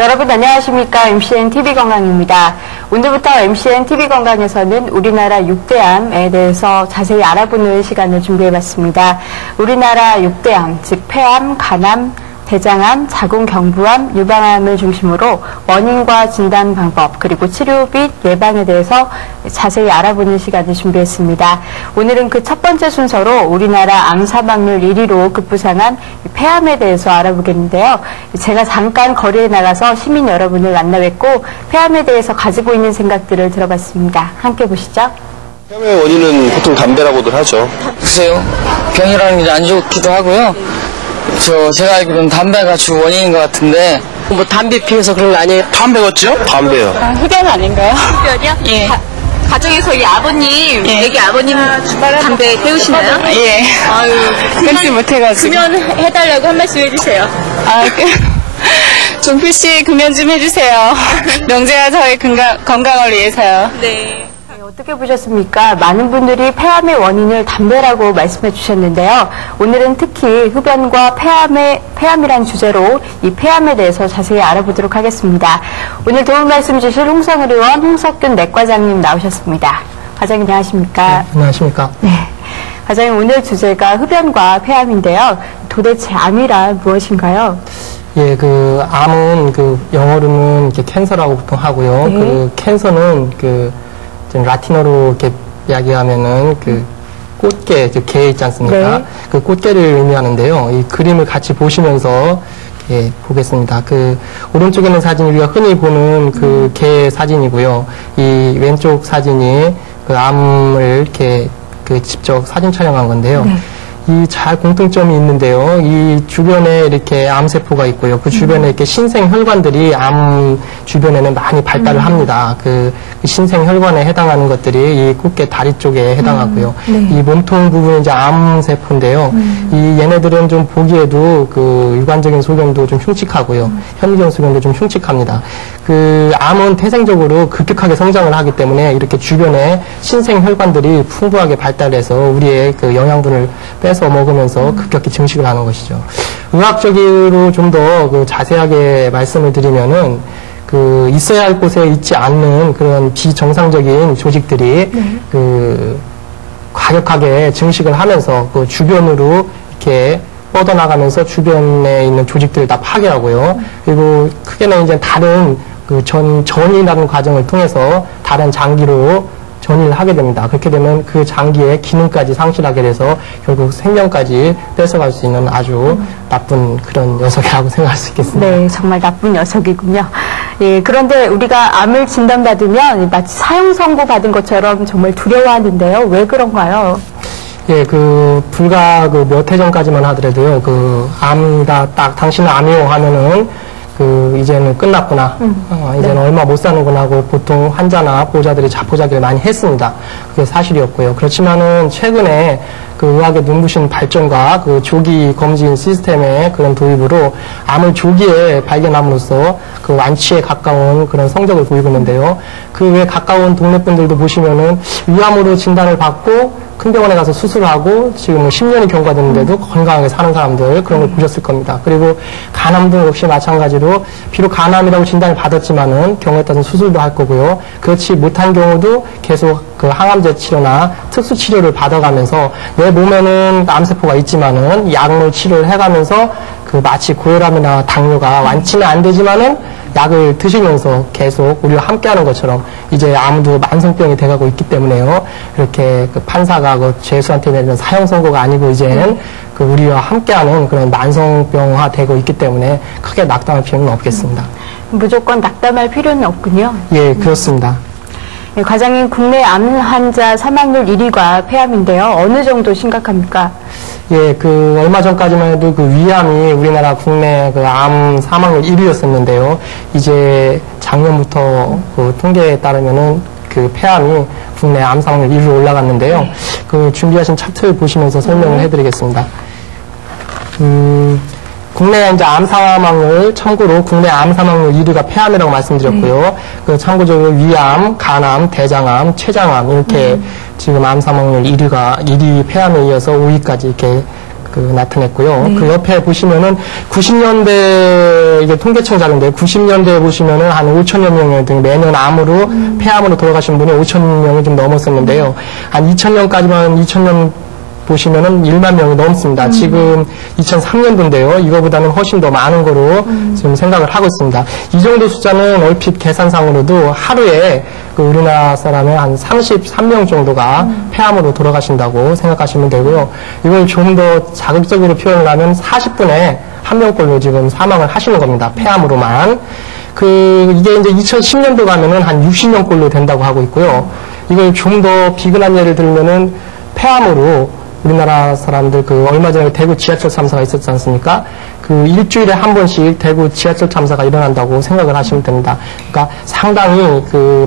여러분 안녕하십니까? MCN TV건강입니다. 오늘부터 MCN TV건강에서는 우리나라 6대암에 대해서 자세히 알아보는 시간을 준비해봤습니다. 우리나라 6대암, 즉 폐암, 간암, 대장암, 자궁경부암, 유방암을 중심으로 원인과 진단 방법, 그리고 치료 및 예방에 대해서 자세히 알아보는 시간을 준비했습니다. 오늘은 그 첫 번째 순서로 우리나라 암 사망률 1위로 급부상한 폐암에 대해서 알아보겠는데요. 제가 잠깐 거리에 나가서 시민 여러분을 만나 뵙고 폐암에 대해서 가지고 있는 생각들을 들어봤습니다. 함께 보시죠. 폐암의 원인은 보통 담배라고들 하죠. 글쎄요. 병이라는 게 안 좋기도 하고요. 제가 알기로는 담배가 주 원인인 것 같은데. 뭐 담배 피워서 그런 거 아니에요? 담배 같죠? 담배요. 흡연 아닌가요? 흡연이요? 예. 가정에서 이 아버님, 애기 아버님 담배 태우시나요? 예. 아유, 끊지 못해가지고. 금연해달라고 한 말씀 해주세요. 좀 필시 금연 좀 해주세요. 명제와 저의 건강을 위해서요. 네. 어떻게 보셨습니까? 많은 분들이 폐암의 원인을 담배라고 말씀해 주셨는데요. 오늘은 특히 흡연과 폐암이란 주제로 이 폐암에 대해서 자세히 알아보도록 하겠습니다. 오늘 도움 말씀 주실 홍성을 의원, 홍석균 내과장님 나오셨습니다. 과장님 안녕하십니까? 네, 안녕하십니까? 네. 과장님 오늘 주제가 흡연과 폐암인데요. 도대체 암이란 무엇인가요? 예, 암은 영어로는 이렇게 캔서라고 보통 하고요. 네. 캔서는 라틴어로 이렇게 이야기하면은 꽃게, 게 있지 않습니까? 네. 그 꽃게를 의미하는데요. 이 그림을 같이 보시면서 보겠습니다. 오른쪽에 있는 사진이 우리가 흔히 보는 게 사진이고요. 이 왼쪽 사진이 암을 이렇게 직접 사진 촬영한 건데요. 네. 이 잘 공통점이 있는데요. 이 주변에 이렇게 암세포가 있고요. 그 주변에 이렇게 신생혈관들이 암 주변에는 많이 발달을 합니다. 그 신생혈관에 해당하는 것들이 이 꽃게 다리 쪽에 해당하고요. 네. 이 몸통 부분이 이제 암세포인데요. 이 얘네들은 좀 보기에도 육안적인 소견도 좀 흉측하고요. 현미경 소견도 좀 흉측합니다. 암은 태생적으로 급격하게 성장을 하기 때문에 이렇게 주변에 신생혈관들이 풍부하게 발달해서 우리의 영양분을 뺏어 먹으면서 급격히 증식을 하는 것이죠. 의학적으로 좀 더 자세하게 말씀을 드리면은 있어야 할 곳에 있지 않는 그런 비정상적인 조직들이 과격하게 증식을 하면서 주변으로 이렇게 뻗어나가면서 주변에 있는 조직들을 다 파괴하고요. 그리고 크게는 이제 다른 전이라는 과정을 통해서 다른 장기로 전이를 하게 됩니다. 그렇게 되면 그 장기의 기능까지 상실하게 돼서 결국 생명까지 뺏어갈 수 있는 아주 나쁜 그런 녀석이라고 생각할 수 있겠습니다. 네, 정말 나쁜 녀석이군요. 예, 그런데 우리가 암을 진단받으면 마치 사형 선고 받은 것처럼 정말 두려워하는데요. 왜 그런가요? 예, 불과 몇 해 전까지만 하더라도요, 암이다, 딱 당신은 암이요 하면은, 이제는 끝났구나. 이제는 네. 얼마 못 사는구나 하고 보통 환자나 보호자들이 자포자기를 많이 했습니다. 그게 사실이었고요. 그렇지만은 최근에 의학의 눈부신 발전과 조기 검진 시스템의 그런 도입으로 암을 조기에 발견함으로써 완치에 가까운 그런 성적을 보이고 있는데요. 그 외 가까운 동네 분들도 보시면은 위암으로 진단을 받고 큰 병원에 가서 수술하고 지금 10년이 경과됐는데도 건강하게 사는 사람들 그런 걸 보셨을 겁니다. 그리고 간암도 역시 마찬가지로 비록 간암이라고 진단을 받았지만은 경우에 따라서 수술도 할 거고요. 그렇지 못한 경우도 계속 항암제 치료나 특수 치료를 받아가면서 내 몸에는 암세포가 있지만은 약물 치료를 해가면서 마치 고혈압이나 당뇨가 완치는 안 되지만은 약을 드시면서 계속 우리와 함께하는 것처럼 이제 암도 만성병이 돼가고 있기 때문에요. 이렇게 판사가 죄수한테 내리는 사형 선고가 아니고 이제는 우리와 함께하는 그런 만성병화 되고 있기 때문에 크게 낙담할 필요는 없겠습니다. 무조건 낙담할 필요는 없군요. 예, 그렇습니다. 네, 과장님, 국내 암 환자 사망률 1위가 폐암인데요. 어느 정도 심각합니까? 예, 얼마 전까지만 해도 위암이 우리나라 국내 암 사망률 1위였었는데요. 이제 작년부터 통계에 따르면은 폐암이 국내 암 사망률 1위로 올라갔는데요. 준비하신 차트를 보시면서 설명을 해드리겠습니다. 국내 이제 암 사망률, 참고로 국내 암 사망률 1위가 폐암이라고 말씀드렸고요. 참고적으로 위암, 간암, 대장암, 췌장암 이렇게 지금 암 사망률 1위 폐암에 이어서 5위까지 이렇게 나타냈고요. 그 옆에 보시면은 90년대 이게 통계청 자료인데 90년대에 보시면은 한 5천여 명 등 매년 암으로 폐암으로 돌아가신 분이 5천 명이 좀 넘었었는데요. 한 2000년까지만 2000년 보시면은 1만 명이 넘습니다. 지금 2003년도인데요. 이거보다는 훨씬 더 많은 거로 지금 생각을 하고 있습니다. 이 정도 숫자는 얼핏 계산상으로도 하루에 그 우리나라 사람의 한 33명 정도가 폐암으로 돌아가신다고 생각하시면 되고요. 이걸 좀 더 자극적으로 표현을 하면 40분에 한 명꼴로 지금 사망을 하시는 겁니다. 폐암으로만. 이게 이제 2010년도 가면은 한 60명꼴로 된다고 하고 있고요. 이걸 좀 더 비근한 예를 들면은 폐암으로 우리나라 사람들 얼마 전에 대구 지하철 참사가 있었지 않습니까? 일주일에 한 번씩 대구 지하철 참사가 일어난다고 생각을 하시면 됩니다. 그러니까 상당히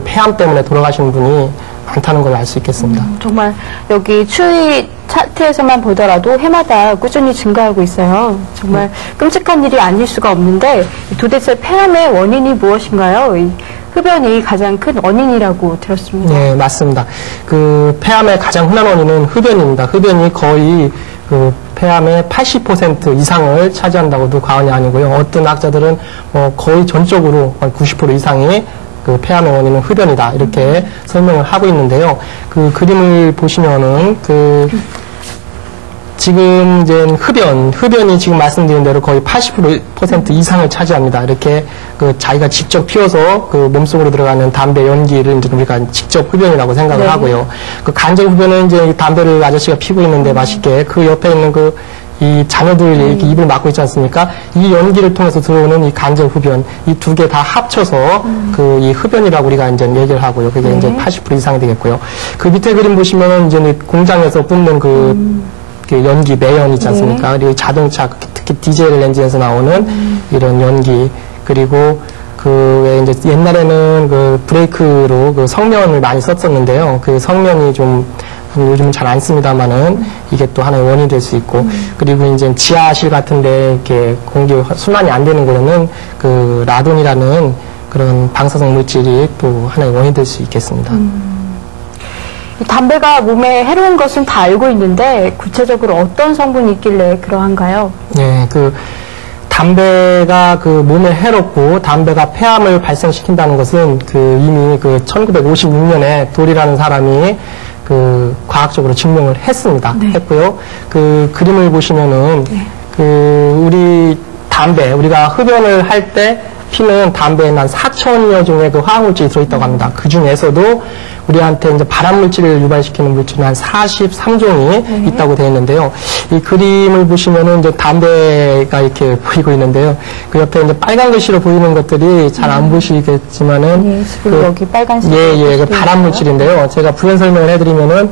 폐암 때문에 돌아가시는 분이 많다는 걸 알 수 있겠습니다. 정말 여기 추위 차트에서만 보더라도 해마다 꾸준히 증가하고 있어요. 정말 끔찍한 일이 아닐 수가 없는데 도대체 폐암의 원인이 무엇인가요? 흡연이 가장 큰 원인이라고 들었습니다. 네, 맞습니다. 폐암의 가장 흔한 원인은 흡연입니다. 흡연이 거의 폐암의 80% 이상을 차지한다고도 과언이 아니고요. 어떤 학자들은 거의 전적으로 90% 이상이 폐암의 원인은 흡연이다. 이렇게 설명을 하고 있는데요. 그림을 보시면은 지금 이제 흡연이 지금 말씀드린 대로 거의 80% 이상을 차지합니다. 이렇게 자기가 직접 피워서 몸속으로 들어가는 담배 연기를 이제 우리가 직접 흡연이라고 생각을 하고요. 간접 흡연은 이제 담배를 아저씨가 피고 있는데 맛있게 그 옆에 있는 이 자녀들이 이렇게 입을 막고 있지 않습니까? 이 연기를 통해서 들어오는 이 간접 흡연, 이 두 개 다 합쳐서 이 흡연이라고 우리가 이제 얘기를 하고요. 그게 이제 80% 이상이 되겠고요. 그 밑에 그림 보시면은 이제 공장에서 뿜는 연기, 매연 있지 않습니까? 그리고 자동차, 특히 디젤 엔진에서 나오는 이런 연기, 그리고 왜 이제 옛날에는 브레이크로 성면을 많이 썼었는데요. 성면이 좀 요즘은 잘 안 씁니다만은 이게 또 하나의 원인이 될 수 있고, 그리고 이제 지하실 같은데 이렇게 공기 순환이 안 되는 거는 라돈이라는 그런 방사성 물질이 또 하나의 원인이 될 수 있겠습니다. 담배가 몸에 해로운 것은 다 알고 있는데 구체적으로 어떤 성분이 있길래 그러한가요? 네, 담배가 몸에 해롭고 담배가 폐암을 발생시킨다는 것은 이미 1956년에 돌이라는 사람이 과학적으로 증명을 했습니다. 했고요. 그림을 보시면은 우리 우리가 흡연을 할 때 피는 담배에 한 4천여 종의 화학물질이 들어있다고 합니다. 그 중에서도 우리한테 이제 발암물질을 유발시키는 물질은 한 43종이 있다고 되어 있는데요. 이 그림을 보시면은 이제 담배가 이렇게 보이고 있는데요. 그 옆에 이제 빨간 글씨로 보이는 것들이 잘 안 보시겠지만은 여기 빨간색 그 발암물질인데요. 제가 부연 설명을 해드리면은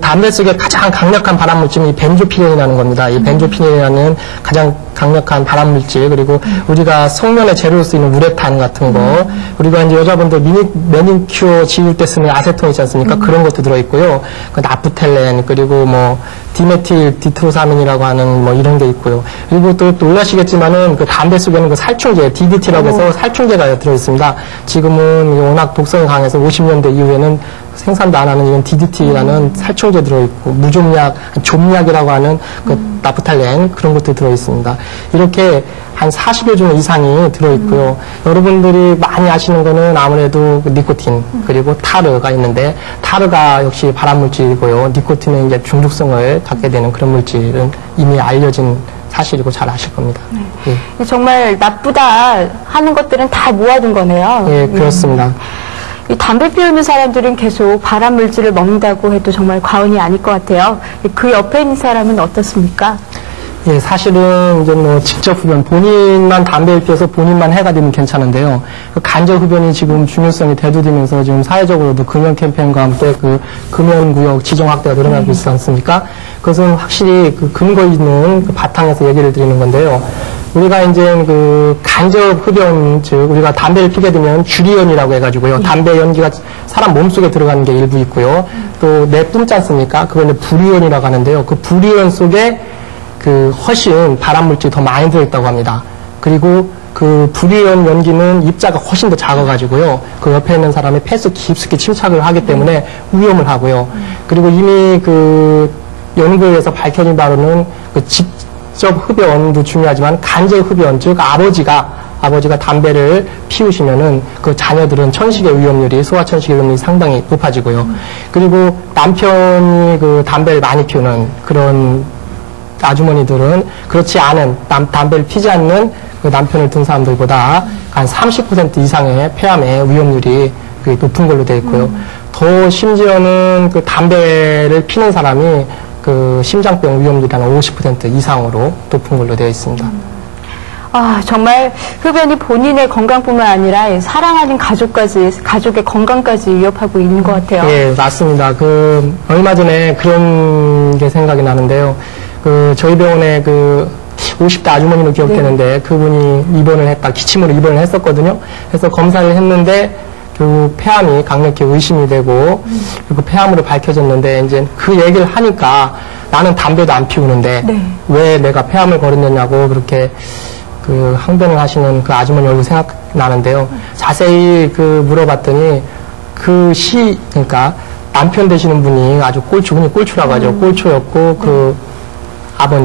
담배 속에 가장 강력한 발암물질은 이 벤조피렌이라는 겁니다. 이 벤조피렌이라는 가장 강력한 발암물질, 그리고 우리가 성면에 재료로 쓰이는 우레탄 같은 거, 그리고 이제 여자분들 매니큐어 지울 때 쓰는 아세톤 있지 않습니까? 그런 것도 들어있고요. 나프텔렌, 그리고 디메틸 디트로사민이라고 하는 이런 게 있고요. 그리고 또 놀라시겠지만은 담배 속에는 살충제, DDT라고 해서 살충제가 들어있습니다. 지금은 워낙 독성이 강해서 50년대 이후에는 생산도 안 하는 이런 DDT라는 살충제 들어있고, 무좀약, 좀약이라고 하는 나프탈렌, 그런 것도 들어있습니다. 이렇게 한 40여 종 이상이 들어있고요. 여러분들이 많이 아시는 거는 아무래도 니코틴, 그리고 타르가 있는데, 타르가 역시 발암물질이고요. 니코틴은 이제 중독성을 갖게 되는 그런 물질은 이미 알려진 사실이고 잘 아실 겁니다. 예. 정말 나쁘다 하는 것들은 다 모아둔 거네요. 예, 그렇습니다. 이 담배 피우는 사람들은 계속 발암 물질을 먹는다고 해도 정말 과언이 아닐 것 같아요. 그 옆에 있는 사람은 어떻습니까? 예, 사실은 이제 직접 흡연, 본인만 담배를 피워서 본인만 해가 되면 괜찮은데요. 간접 흡연이 지금 중요성이 대두되면서 지금 사회적으로도 금연 캠페인과 함께 금연구역 지정 확대가 늘어나고 있지 않습니까? 그것은 확실히 근거 있는 바탕에서 얘기를 드리는 건데요. 우리가 이제 간접 흡연, 즉 우리가 담배를 피게 되면 주리연이라고 해가지고요. 담배 연기가 사람 몸속에 들어가는 게 일부 있고요. 또 내뿜지 않습니까? 그걸 불이연이라고 하는데요. 그 불이연 속에 훨씬 발암물질이 더 많이 들어있다고 합니다. 그리고 불이연 연기는 입자가 훨씬 더 작아가지고요. 그 옆에 있는 사람의 폐수 깊숙이 침착을 하기 때문에 위험을 하고요. 그리고 이미 연구에서 밝혀진 바로는 그 직접 흡연도 중요하지만 간접 흡연, 즉 아버지가 담배를 피우시면은 그 자녀들은 천식의 위험률이, 소아천식의 위험률이 상당히 높아지고요. 그리고 남편이 그 담배를 많이 피우는 그런 아주머니들은 그렇지 않은 담배를 피지 않는 그 남편을 둔 사람들보다 한 30% 이상의 폐암의 위험률이 높은 걸로 되어 있고요. 더 심지어는 그 담배를 피는 사람이 그 심장병 위험률이 한 50% 이상으로 높은 걸로 되어 있습니다. 정말 흡연이 본인의 건강뿐만 아니라 사랑하는 가족의 건강까지 위협하고 있는 것 같아요. 예, 맞습니다. 얼마 전에 그런 게 생각이 나는데요. 저희 병원에 50대 아주머니로 기억되는데 그분이 기침으로 입원을 했었거든요. 그래서 검사를 했는데 결국 폐암이 강력히 의심이 되고 그리고 폐암으로 밝혀졌는데 이제 그 얘기를 하니까 나는 담배도 안 피우는데 왜 내가 폐암을 걸었느냐고 그렇게 항변을 하시는 그 아주머니 얼굴 생각나는데요. 자세히 물어봤더니 그러니까 남편 되시는 분이 아주 그분이 꼴초라고 하죠. 꼴초였고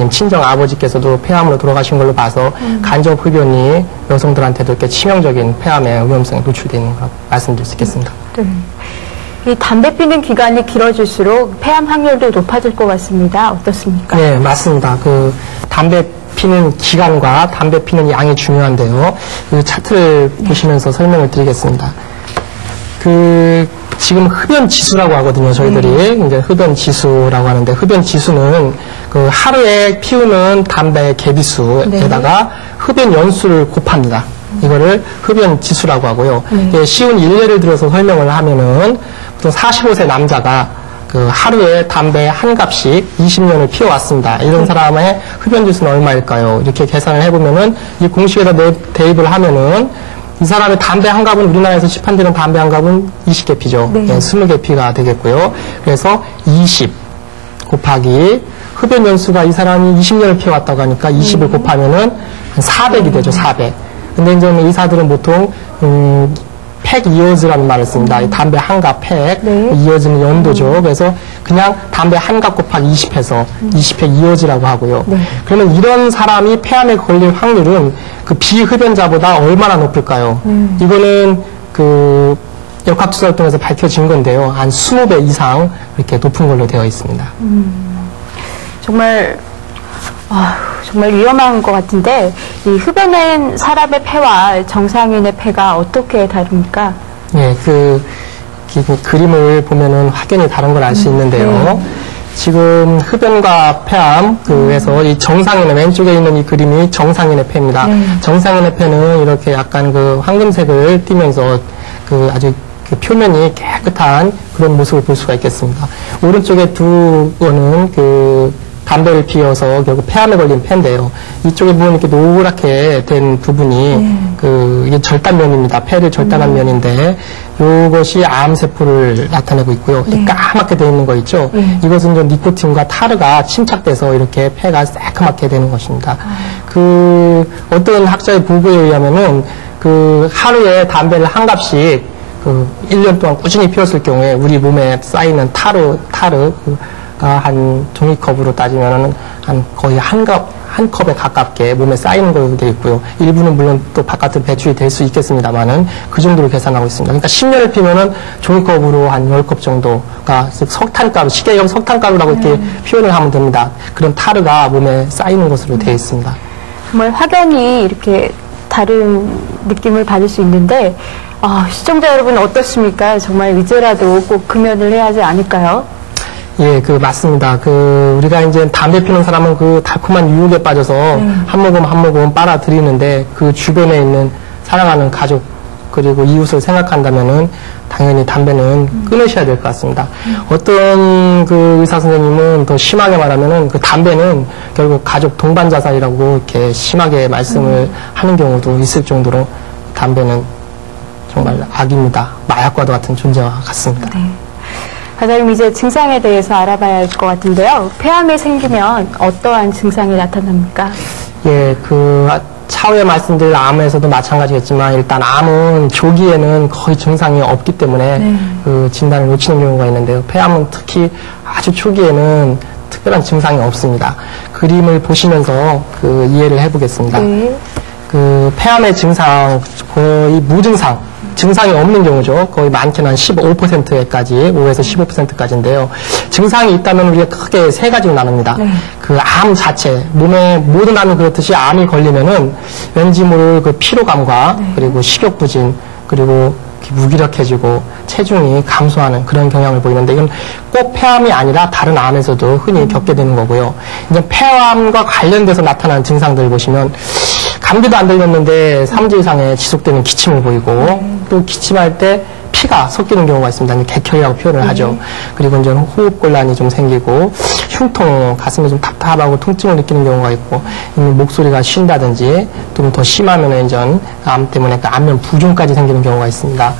친정 아버지께서도 폐암으로 돌아가신 걸로 봐서 간접 흡연이 여성들한테도 이렇게 치명적인 폐암의 위험성에 노출되어 있는 거라고 말씀드릴 수 있겠습니다. 이 담배 피는 기간이 길어질수록 폐암 확률도 높아질 것 같습니다. 어떻습니까? 네, 맞습니다. 담배 피는 기간과 담배 피는 양이 중요한데요. 차트를 보시면서 설명을 드리겠습니다. 지금 흡연 지수라고 하거든요. 저희들이 이제 흡연 지수라고 하는데 흡연 지수는 하루에 피우는 담배의 개비수에다가 흡연 연수를 곱합니다. 이거를 흡연 지수라고 하고요. 쉬운 일례를 들어서 설명을 하면은 보통 45세 남자가 하루에 담배 한 갑씩 20년을 피워왔습니다. 이런 사람의 흡연 지수는 얼마일까요? 이렇게 계산을 해보면은 이 공식에다 대입을 하면은 이 사람의 담배 한 갑은 우리나라에서 시판되는 담배 한 갑은 20개 피죠. 20개 피가 되겠고요. 그래서 20 곱하기 흡연 연수가 이 사람이 20년을 피워왔다고 하니까 20을 곱하면은 한 400이 되죠. 400. 근데 이제 의사들은 보통 팩 이어즈라는 말을 씁니다. 이 담배 한 갑 팩, 이어즈는 연도죠. 그래서 그냥 담배 한 갑 곱하기 20 해서 20팩 이어즈라고 하고요. 그러면 이런 사람이 폐암에 걸릴 확률은 비흡연자보다 얼마나 높을까요? 이거는 역학조사를 통해서 밝혀진 건데요. 한 20배 이상 이렇게 높은 걸로 되어 있습니다. 정말 위험한 것 같은데 이 흡연한 사람의 폐와 정상인의 폐가 어떻게 다릅니까? 예, 그림을 보면은 확연히 다른 걸 알 수 있는데요. 지금 흡연과 폐암, 해서 이 정상인의 왼쪽에 있는 이 그림이 정상인의 폐입니다. 정상인의 폐는 이렇게 약간 황금색을 띠면서 아주 표면이 깨끗한 그런 모습을 볼 수가 있겠습니다. 오른쪽에 두 거는 담배를 피워서 결국 폐암에 걸린 폐인데요. 이쪽에 보면 이렇게 노랗게 된 부분이 이게 절단면입니다. 폐를 절단한 면인데 이것이 암세포를 나타내고 있고요. 까맣게 되어 있는 거 있죠. 이것은 이제 니코틴과 타르가 침착돼서 이렇게 폐가 새까맣게 되는 것입니다. 어떤 학자의 보고에 의하면은 하루에 담배를 한 갑씩 1년 동안 꾸준히 피웠을 경우에 우리 몸에 쌓이는 타르가 한 종이컵으로 따지면은 거의 한 컵에 가깝게 몸에 쌓이는 걸로 되어 있고요. 일부는 물론 또 바깥으로 배출이 될 수 있겠습니다만은 그 정도로 계산하고 있습니다. 그러니까 10년을 피면은 종이컵으로 한 10컵 정도가 석탄가루, 식계형 석탄가루라고 이렇게 표현을 하면 됩니다. 그런 타르가 몸에 쌓이는 것으로 되어 있습니다. 정말 확연히 이렇게 다른 느낌을 받을 수 있는데 시청자 여러분 어떻습니까? 정말 이제라도 꼭 금연을 해야 하지 않을까요? 예, 맞습니다. 우리가 이제 담배 피는 사람은 달콤한 유혹에 빠져서 한 모금 빨아들이는데 주변에 있는 사랑하는 가족 그리고 이웃을 생각한다면은 당연히 담배는 끊으셔야 될 것 같습니다. 어떤 의사 선생님은 더 심하게 말하면은 담배는 결국 가족 동반 자살이라고 이렇게 심하게 말씀을 하는 경우도 있을 정도로 담배는 정말 악입니다. 마약과도 같은 존재와 같습니다. 과장님, 이제 증상에 대해서 알아봐야 할 것 같은데요. 폐암이 생기면 어떠한 증상이 나타납니까? 예, 차후에 말씀드릴 암에서도 마찬가지겠지만 일단 암은 조기에는 거의 증상이 없기 때문에 진단을 놓치는 경우가 있는데요. 폐암은 특히 아주 초기에는 특별한 증상이 없습니다. 그림을 보시면서 그 이해를 해보겠습니다. 그 폐암의 증상 거의 무증상, 증상이 없는 경우죠. 거의 많게는 한 15%까지, 5에서 15%까지인데요. 증상이 있다면 우리가 크게 세 가지로 나눕니다. 그 암 자체, 몸에 모든 암이 그렇듯이 암이 걸리면은 왠지 모를 그 피로감과 그리고 식욕 부진, 그리고 무기력해지고 체중이 감소하는 그런 경향을 보이는데, 이건 꼭 폐암이 아니라 다른 암에서도 흔히 겪게 되는 거고요. 이제 폐암과 관련돼서 나타나는 증상들을 보시면 감기도 안 들렸는데 3주 이상의 지속되는 기침을 보이고, 또 기침할 때 피가 섞이는 경우가 있습니다. 객혈이라고 표현을 하죠. 그리고 이제 호흡곤란이 좀 생기고, 흉통, 가슴에 좀 답답하고 통증을 느끼는 경우가 있고, 목소리가 쉰다든지, 좀 더 심하면 이제 암 때문에 그 안면 부종까지 생기는 경우가 있습니다.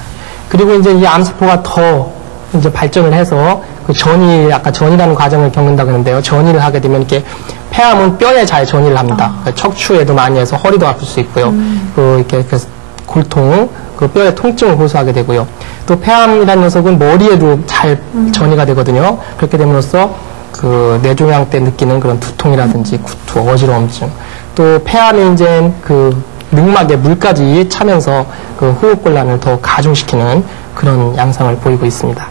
그리고 이제 이 암세포가 더 이제 발전을 해서 그 전이, 아까 전이라는 과정을 겪는다고 했는데요. 전이를 하게 되면 이렇게 폐암은 뼈에 잘 전이를 합니다. 척추에도 많이 해서 허리도 아플 수 있고요. 이렇게 골통, 그 뼈의 통증을 호소하게 되고요. 또 폐암이라는 녀석은 머리에도 잘 전이가 되거든요. 그렇게 됨으로써 그 뇌종양 때 느끼는 그런 두통이라든지 구토, 어지러움증, 또 폐암이 이제 그 늑막에 물까지 차면서 그 호흡곤란을 더 가중시키는 그런 양상을 보이고 있습니다.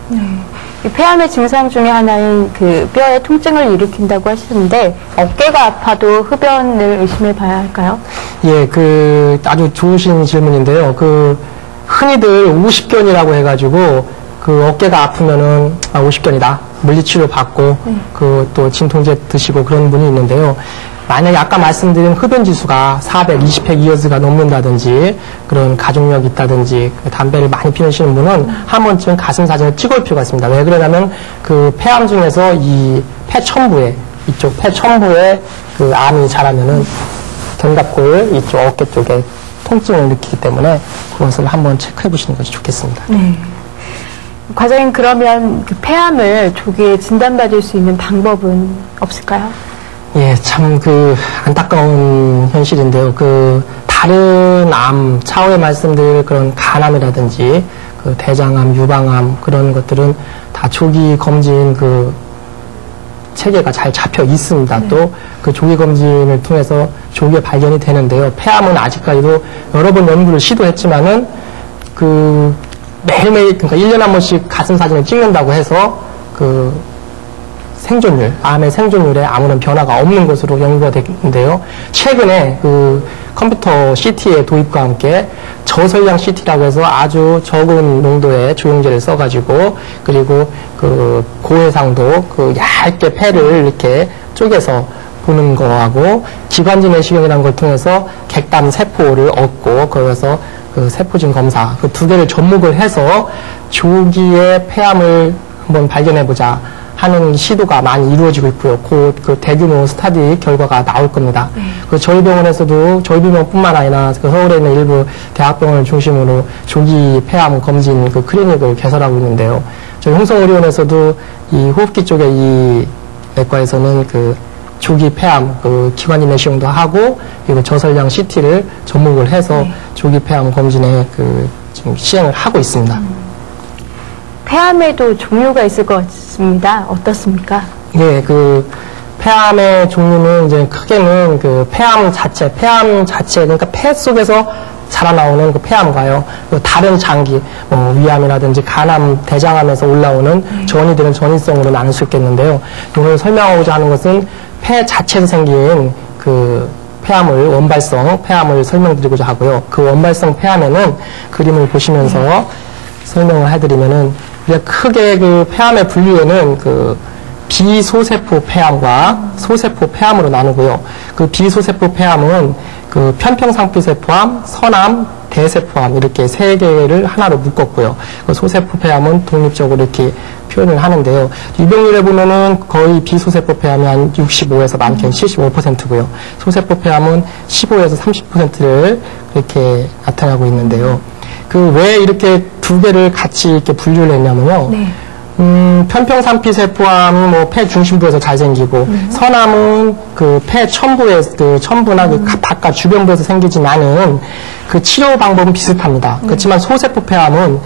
이 폐암의 증상 중에 하나인 그 뼈의 통증을 일으킨다고 하시는데, 어깨가 아파도 흡연을 의심해 봐야 할까요? 예, 그 아주 좋으신 질문인데요. 그 흔히들 50견이라고 해가지고 그 어깨가 아프면은 50견이다, 물리치료 받고 그 또 진통제 드시고 그런 분이 있는데요. 만약에 아까 말씀드린 흡연 지수가 400, 20팩 이어즈가 넘는다든지, 그런 가족력이 있다든지, 담배를 많이 피우시는 분은 한 번쯤 가슴 사진을 찍을 필요가 있습니다. 왜 그러냐면 그 폐암 중에서 이 폐천부에, 이쪽 폐천부에 그 암이 자라면은 견갑골 이쪽 어깨 쪽에 통증을 느끼기 때문에 그것을 한번 체크해 보시는 것이 좋겠습니다. 과장님, 그러면 그 폐암을 조기에 진단받을 수 있는 방법은 없을까요? 예, 참 그 안타까운 현실인데요. 그 다른 암, 차후에 말씀드릴 그런 간암이라든지 그 대장암, 유방암 그런 것들은 다 조기 검진 그 체계가 잘 잡혀 있습니다. 또 그 조기 검진을 통해서 조기에 발견이 되는데요. 폐암은 아직까지도 여러 번 연구를 시도했지만은 그 매일매일, 그러니까 1년에 한 번씩 가슴 사진을 찍는다고 해서 그 생존율, 암의 생존율에 아무런 변화가 없는 것으로 연구가 됐는데요. 최근에 그 컴퓨터 CT의 도입과 함께 저설량 CT라고 해서 아주 적은 농도의 조영제를 써가지고, 그리고 그 고해상도 그 얇게 폐를 이렇게 쪼개서 보는 거하고, 기관지 내시경이라는 걸 통해서 객담 세포를 얻고, 그래서 그 세포진 검사, 그 두 개를 접목을 해서 조기에 폐암을 한번 발견해보자 하는 시도가 많이 이루어지고 있고요. 곧 그 대규모 스터디 결과가 나올 겁니다. 그 저희 병원에서도, 저희 병원뿐만 아니라 그 서울에 있는 일부 대학병원을 중심으로 조기 폐암 검진 그 클리닉을 개설하고 있는데요. 저희 홍성의료원에서도 이 호흡기 쪽에 이 내과에서는 그 조기 폐암 그 기관지 내시경도 하고, 그리고 저설량 CT를 접목을 해서 조기 폐암 검진에 그 지금 시행을 하고 있습니다. 폐암에도 종류가 있을 것 같습니다. 어떻습니까? 예, 그 폐암의 종류는 이제 크게는 그 폐암 자체, 그러니까 폐 속에서 자라나오는 그 폐암과요, 그 다른 장기, 뭐 위암이라든지 간암, 대장암에서 올라오는 전이들은 전이성으로 나눌 수 있겠는데요. 오늘 설명하고자 하는 것은 폐 자체에서 생긴 그 폐암을, 원발성 폐암을 설명드리고자 하고요. 그 원발성 폐암에는 그림을 보시면서 설명을 해드리면은, 우리가 크게 그 폐암의 분류에는 그 비소세포 폐암과 소세포 폐암으로 나누고요. 그 비소세포 폐암은 그 편평상피세포암, 선암, 대세포암 이렇게 세 개를 하나로 묶었고요. 그 소세포 폐암은 독립적으로 이렇게 표현을 하는데요. 유병률에 보면은 거의 비소세포 폐암이 한 65에서 많게는 75%고요. 소세포 폐암은 15에서 30%를 이렇게 나타나고 있는데요. 그 왜 이렇게 두 개를 같이 이렇게 분류를 했냐면요. 편평상피세포암은 뭐 폐 중심부에서 잘 생기고, 선암은 그 폐 첨부에, 그 첨부나 그 바깥 주변부에서 생기진 않은 그 치료 방법은 비슷합니다. 그렇지만 소세포 폐암은,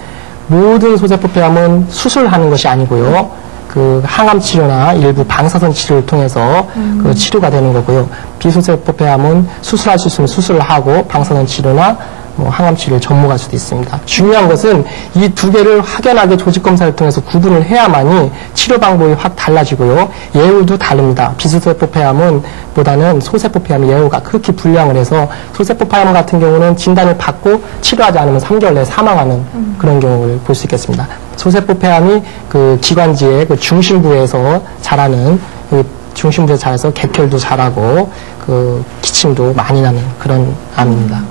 모든 소세포 폐암은 수술하는 것이 아니고요. 그 항암 치료나 일부 방사선 치료를 통해서 그 치료가 되는 거고요. 비수세포 폐암은 수술할 수 있으면 수술을 하고 방사선 치료나 뭐 항암 치료를 접목할 수도 있습니다. 중요한 것은 이 두 개를 확연하게 조직 검사를 통해서 구분을 해야만이 치료 방법이 확 달라지고요. 예후도 다릅니다. 비수세포 폐암은 보다는 소세포 폐암 예후가 극히 불량을 해서 소세포 폐암 같은 경우는 진단을 받고 치료하지 않으면 3개월 내에 사망하는 그런 경우를 볼 수 있겠습니다. 소세포 폐암이 그 기관지의 그 중심부에서 자라는 그 중심부에서 자라서 객혈도 자라고 그 기침도 많이 나는 그런 암입니다.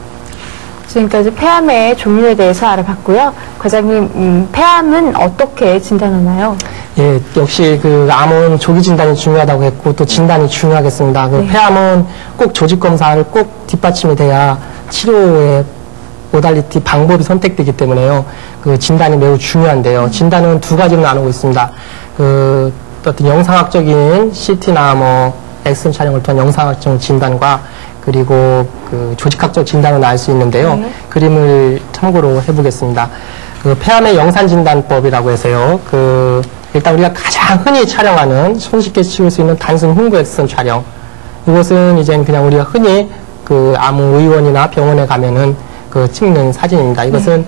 지금까지 폐암의 종류에 대해서 알아봤고요. 과장님, 폐암은 어떻게 진단하나요? 예, 역시 그 암은 조기 진단이 중요하다고 했고 또 진단이 중요하겠습니다. 그 폐암은 꼭 조직 검사를 꼭 뒷받침이 돼야 치료의 모달리티 방법이 선택되기 때문에요. 그 진단이 매우 중요한데요. 진단은 두 가지로 나누고 있습니다. 그 어떤 영상학적인 CT나 뭐 엑스선 촬영을 통한 영상학적 진단과 그리고 그 조직학적 진단을 알 수 있는데요. 그림을 참고로 해보겠습니다. 그 폐암의 영상진단법이라고 해서요. 그 일단 우리가 가장 흔히 촬영하는 손쉽게 치울 수 있는 단순 흉부 엑스선 촬영. 이것은 이제 그냥 우리가 흔히 그 아무 의원이나 병원에 가면은 그 찍는 사진입니다. 이것은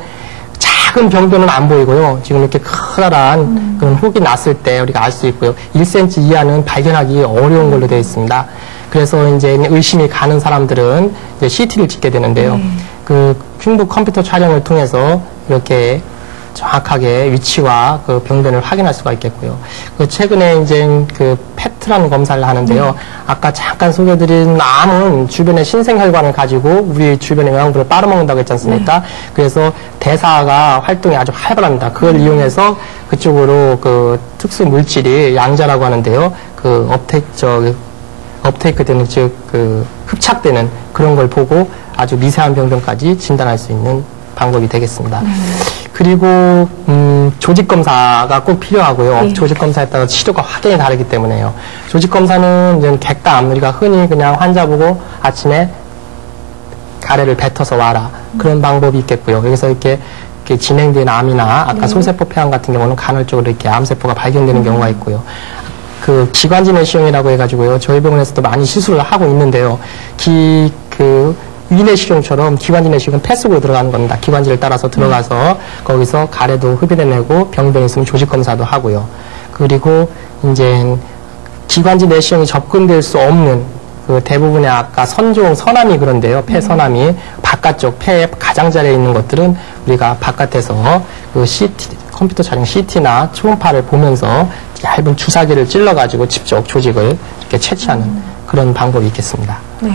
작은 병변은 안 보이고요. 지금 이렇게 커다란 그런 혹이 났을 때 우리가 알 수 있고요. 1cm 이하는 발견하기 어려운 걸로 되어 있습니다. 그래서 이제 의심이 가는 사람들은 이제 CT를 찍게 되는데요. 그 흉부 컴퓨터 촬영을 통해서 이렇게 정확하게 위치와 그 병변을 확인할 수가 있겠고요. 그 최근에 이제 그 페트라는 검사를 하는데요. 아까 잠깐 소개드린 암은 주변의 신생혈관을 가지고 우리 주변의 영양분을 빨아먹는다고 했지 않습니까? 그래서 대사가 활동이 아주 활발합니다. 그걸 이용해서 그쪽으로 그 특수 물질이 양자라고 하는데요. 그 업테이크 되는, 즉, 그, 흡착되는 그런 걸 보고 아주 미세한 병변까지 진단할 수 있는 방법이 되겠습니다. 그리고, 조직검사가 꼭 필요하고요. 조직검사에 따라 치료가 확연히 다르기 때문에요. 조직검사는 이제 객감, 우리가 흔히 그냥 환자 보고 아침에 가래를 뱉어서 와라. 그런 방법이 있겠고요. 여기서 이렇게 진행된 암이나 아까 소세포 폐암 같은 경우는 간헐적으로 이렇게 암세포가 발견되는 경우가 있고요. 그 기관지 내시경이라고 해가지고요. 저희 병원에서도 많이 시술을 하고 있는데요. 위내시경처럼 기관지 내시경은 폐 속으로 들어가는 겁니다. 기관지를 따라서 들어가서 거기서 가래도 흡입해내고 병변이 있으면 조직 검사도 하고요. 그리고 이제 기관지 내시경이 접근될 수 없는 그 대부분의 아까 선암이 그런데요. 폐 선암이 바깥쪽 폐의 가장자리에 있는 것들은 우리가 바깥에서 그 컴퓨터 촬영 CT나 초음파를 보면서 얇은 주사기를 찔러가지고 직접 조직을 이렇게 채취하는 그런 방법이 있겠습니다. 네.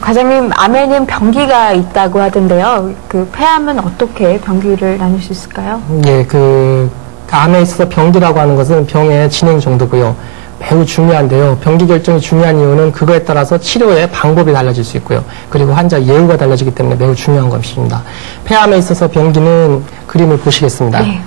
과장님, 암에는 병기가 있다고 하던데요. 그 폐암은 어떻게 병기를 나눌 수 있을까요? 예, 그 암에 있어서 병기라고 하는 것은 병의 진행 정도고요. 매우 중요한데요. 병기 결정이 중요한 이유는 그거에 따라서 치료의 방법이 달라질 수 있고요. 그리고 환자 예후가 달라지기 때문에 매우 중요한 것입니다. 폐암에 있어서 병기는 그림을 보시겠습니다. 네.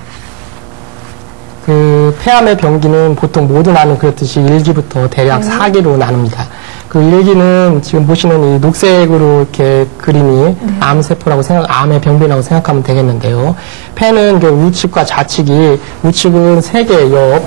그 폐암의 병기는 보통 모든 암은 그렇듯이 1기부터 대략 4기로 나눕니다. 그 1기는 지금 보시는 이 녹색으로 이렇게 그림이 암세포라고 암의 병변이라고 생각하면 되겠는데요. 폐는 그 우측과 좌측이 우측은 3개 옆,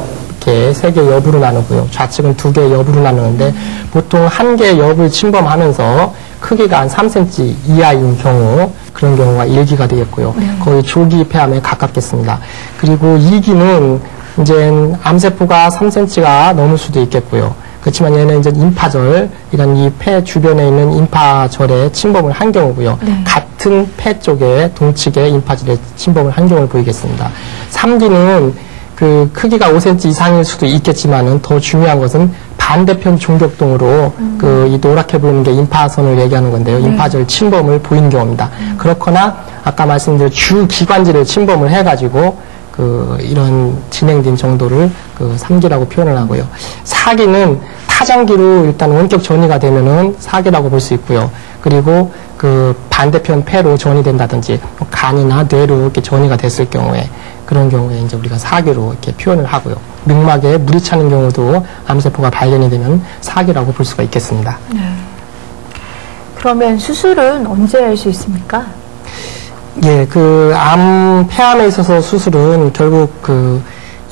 이렇게 3개 옆으로 나누고요. 좌측은 2개 옆으로 나누는데 보통 1개 옆을 침범하면서 크기가 한 3cm 이하인 경우 그런 경우가 1기가 되겠고요. 거의 조기 폐암에 가깝겠습니다. 그리고 2기는 이제 암세포가 3cm가 넘을 수도 있겠고요. 그렇지만 얘는 이제 임파절, 이런 이 폐 주변에 있는 임파절에 침범을 한 경우고요. 같은 폐 쪽에 동측에 임파절에 침범을 한 경우를 보이겠습니다. 3기는 그 크기가 5cm 이상일 수도 있겠지만은 더 중요한 것은 반대편 종격동으로 그 이 노랗게 보이는 게 임파선을 얘기하는 건데요. 임파절 침범을 보인 경우입니다. 그렇거나 아까 말씀드린 주기관지를 침범을 해가지고 그 이런 진행된 정도를 그 3기라고 표현을 하고요. 4기는 타장기로 일단 원격 전이가 되면은 4기라고 볼 수 있고요. 그리고 그 반대편 폐로 전이된다든지 간이나 뇌로 이렇게 전이가 됐을 경우에 그런 경우에 이제 우리가 4기로 이렇게 표현을 하고요. 늑막에 물이 차는 경우도 암세포가 발견이 되면 4기라고 볼 수가 있겠습니다. 네. 그러면 수술은 언제 할 수 있습니까? 예, 그 폐암에 있어서 수술은 결국 그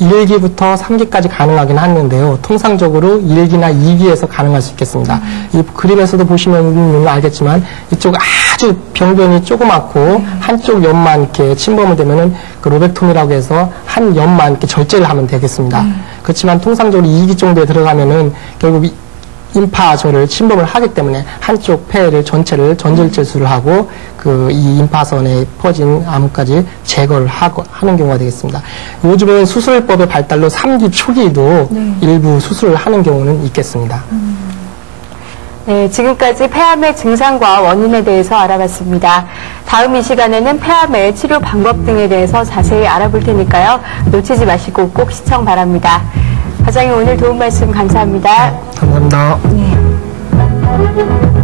1기부터 3기까지 가능하긴 하는데요. 통상적으로 1기나 2기에서 가능할 수 있겠습니다. 이 그림에서도 보시면 알겠지만 이쪽 아주 병변이 조그맣고 한쪽 옆만 이렇게 침범이 되면은 그 로벡톰이라고 해서 한 옆만 이렇게 절제를 하면 되겠습니다. 그렇지만 통상적으로 2기 정도에 들어가면은 결국 임파절을 침범을 하기 때문에 한쪽 폐를 전체를 전절제수를 하고 그 이 임파선에 퍼진 암까지 제거를 하는 경우가 되겠습니다. 요즘은 수술법의 발달로 3기 초기에도 일부 수술을 하는 경우는 있겠습니다. 네, 지금까지 폐암의 증상과 원인에 대해서 알아봤습니다. 다음 이 시간에는 폐암의 치료 방법 등에 대해서 자세히 알아볼 테니까요. 놓치지 마시고 꼭 시청 바랍니다. 과장님 오늘 도움 말씀 감사합니다. 감사합니다. 네.